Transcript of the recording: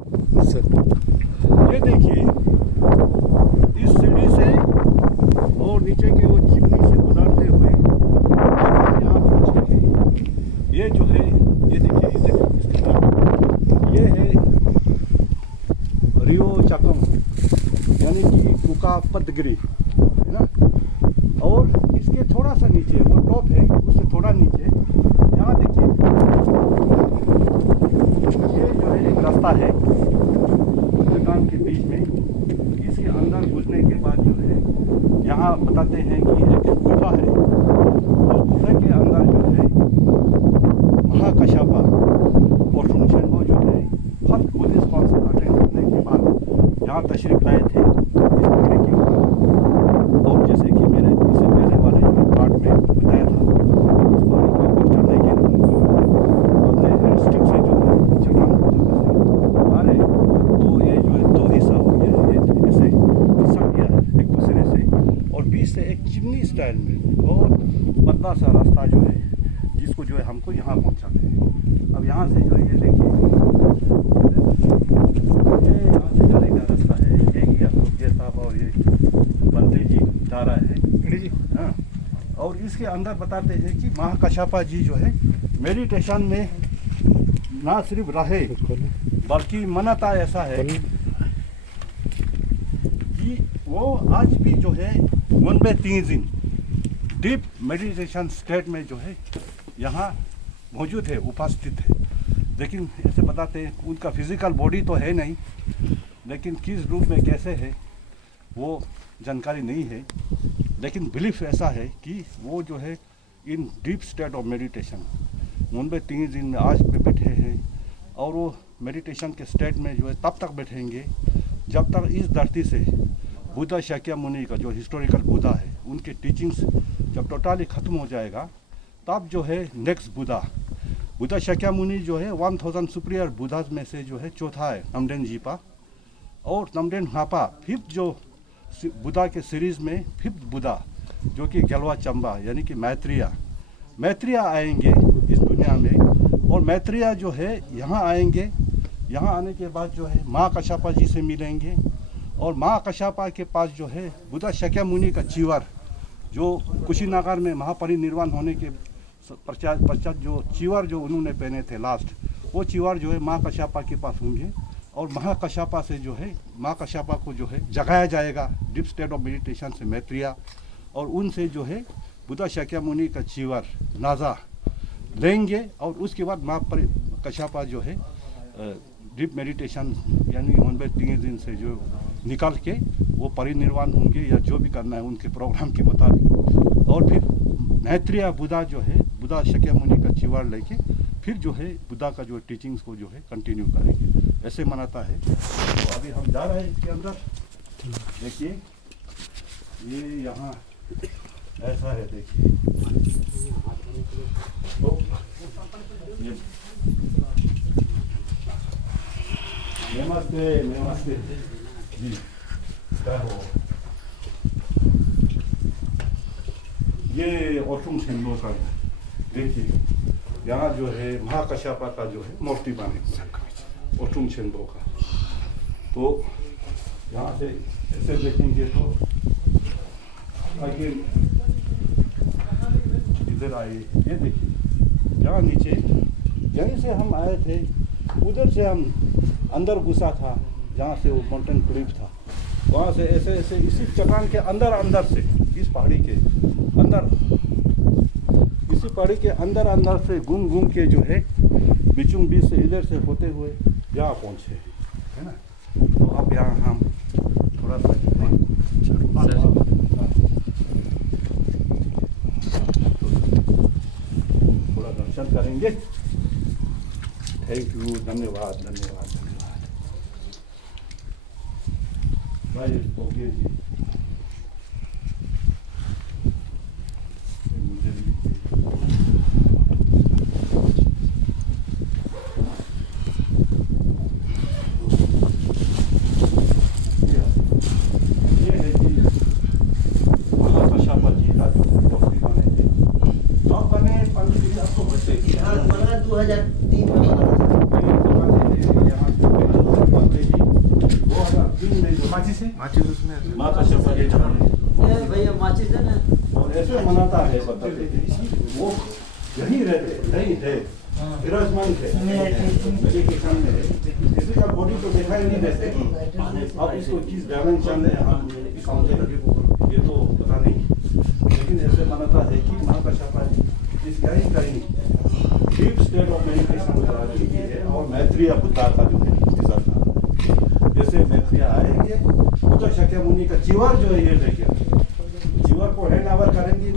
ये देखिए इस सीढ़ी से और नीचे के वो चिमनी से गुजरते हुए यहाँ पहुँचे हैं। ये जो है ये देखिए इसके नाम ये है रियो चकम यानी कि कुका पदगिरी है ना। और इसके थोड़ा सा नीचे वो टॉप है उससे थोड़ा नीचे यहाँ देखिए ये जो है एक रास्ता है चट्टान के बीच में। इसके अंदर घुसने के बाद जो है यहाँ बताते हैं कि एक गुफा है। उस गुफा के अंदर जो है महाकश्यपा और शुंगशेनबो जो है फर्स्ट बुद्धिस्ट काउंसिल अटेंड करने के बाद यहाँ तशरीफ लाए थे इस पहाड़ी के ऊपर। और जैसे कि मैंने इससे पहले वाले पार्ट में बताया था इस पहाड़ी के ऊपर चढ़ने के लिए उनको अपने स्टिक से जो है चट्टान को जब मारे तो ये जो है दो हिस्सा हो गया है। ये ऐसे खिसक गया है एक दूसरे से और बीच से एक चिमनी स्टाइल में बहुत पतला सा रास्ता जो है जिसको जो है हमको यहाँ पहुँचाते हैं। अब यहाँ से जो ये देखिए ये यहाँ से जाने का रास्ता है। एक ही ये साहब और ये बंदे जी जा रहा है जी हाँ। और इसके अंदर बताते हैं कि महाकश्यपा जी जो है मेडिटेशन में ना सिर्फ रहे बल्कि मनता ऐसा है कि वो आज भी जो है 1/3 दिन डीप मेडिटेशन स्टेट में जो है यहाँ मौजूद है उपस्थित है। लेकिन ऐसे बताते हैं उनका फिजिकल बॉडी तो है नहीं लेकिन किस रूप में कैसे है वो जानकारी नहीं है। लेकिन बिलीफ ऐसा है कि वो जो है इन डीप स्टेट ऑफ मेडिटेशन 1/3 दिन में आज पे बैठे हैं। और वो मेडिटेशन के स्टेट में जो है तब तक बैठेंगे जब तक इस धरती से बुद्धा शाक्यमुनि का जो हिस्टोरिकल बुद्धा है उनके टीचिंग्स जब टोटली ख़त्म हो जाएगा तब जो है नेक्स्ट बुद्धा शाक्यमुनि जो है 1000 सुपीरियर बुद्धाज में से जो है चौथा है नमडेन जीपा। और नमडेन हापा फिफ्थ जो बुद्धा के सीरीज़ में फिफ्थ बुद्धा जो कि गलवा चंबा यानी कि मैत्रेय आएंगे इस दुनिया में। और मैत्रेय जो है यहाँ आएंगे। यहाँ आने के बाद जो है महाकश्यपा जी से मिलेंगे और महाकश्यपा के पास जो है बुद्धा शाक्यमुनि का चीवर जो कुशीनगर में महापरिनिर्वाण होने के पश्चात जो चीवर जो उन्होंने पहने थे लास्ट वो चीवर जो है महाकश्यपा के पास होंगे। और महाकश्यपा से जो है महाकश्यपा को जो है जगाया जाएगा डीप स्टेट ऑफ मेडिटेशन से मैत्रेय। और उनसे जो है बुद्धा शाक्यमुनि का चीवर नाजा लेंगे और उसके बाद महाकश्यपा जो है डीप मेडिटेशन यानी 1/3 दिन से जो निकल के वो परिनिर्वाण होंगे या जो भी करना है उनके प्रोग्राम के मुताबिक। और फिर मैत्रेय बुद्धा जो है बुद्धा शाक्यमुनि का चीवर लेके फिर जो है बुद्धा का जो टीचिंग्स को जो है कंटिन्यू करेंगे ऐसे मनाता है। तो अभी हम जा रहे हैं इसके अंदर। देखिए ये यहाँ ऐसा है देखिए तो नमस्ते जी क्या हो। ये शुंगशेनबो का देखिए यहाँ जो है महाकश्यपा का जो है मूर्ति बने शुंगशेनबो का। तो यहाँ से ऐसे देखेंगे तो आगे इधर आए ये देखिए यहाँ नीचे यहीं से हम आए थे उधर से हम अंदर घुसा था जहाँ से वो माउंटेन क्लिफ था वहाँ से ऐसे ऐसे इसी चट्टान के अंदर से इस पहाड़ी के अंदर इसी पहाड़ी के अंदर से घूम के जो है बीचों बीच से इधर से होते हुए यहाँ पहुँचे है ना। तो अब यहाँ हम थोड़ा सा थोड़ा दर्शन करेंगे। थैंक यू धन्यवाद। भाई ओके जी माचिस है, माचिस उसमें ऐसे माँ का शब्द ये जमाने भैया माचिस है ना। और ऐसे मनाता है बताते वो यहीं रहते नहीं थे, विराजमान थे नदी के सामने। किसी का बॉडी तो दिखाई नहीं देते, अब इसको किस डायमेंशन में हम समझे ये तो पता नहीं, लेकिन ऐसे मानता है कि महाकश्यप जी इस कहीं कहीं डीप स्टेट ऑफ मेडिटेशन है और मैत्रेय बुद्धा का जो है इंतजार था। जैसे मैत्रेय आएंगे वो तो शक्य मुनि का चिवर जो है ये देखिए, चिवर को हैंड ओवर करेंगे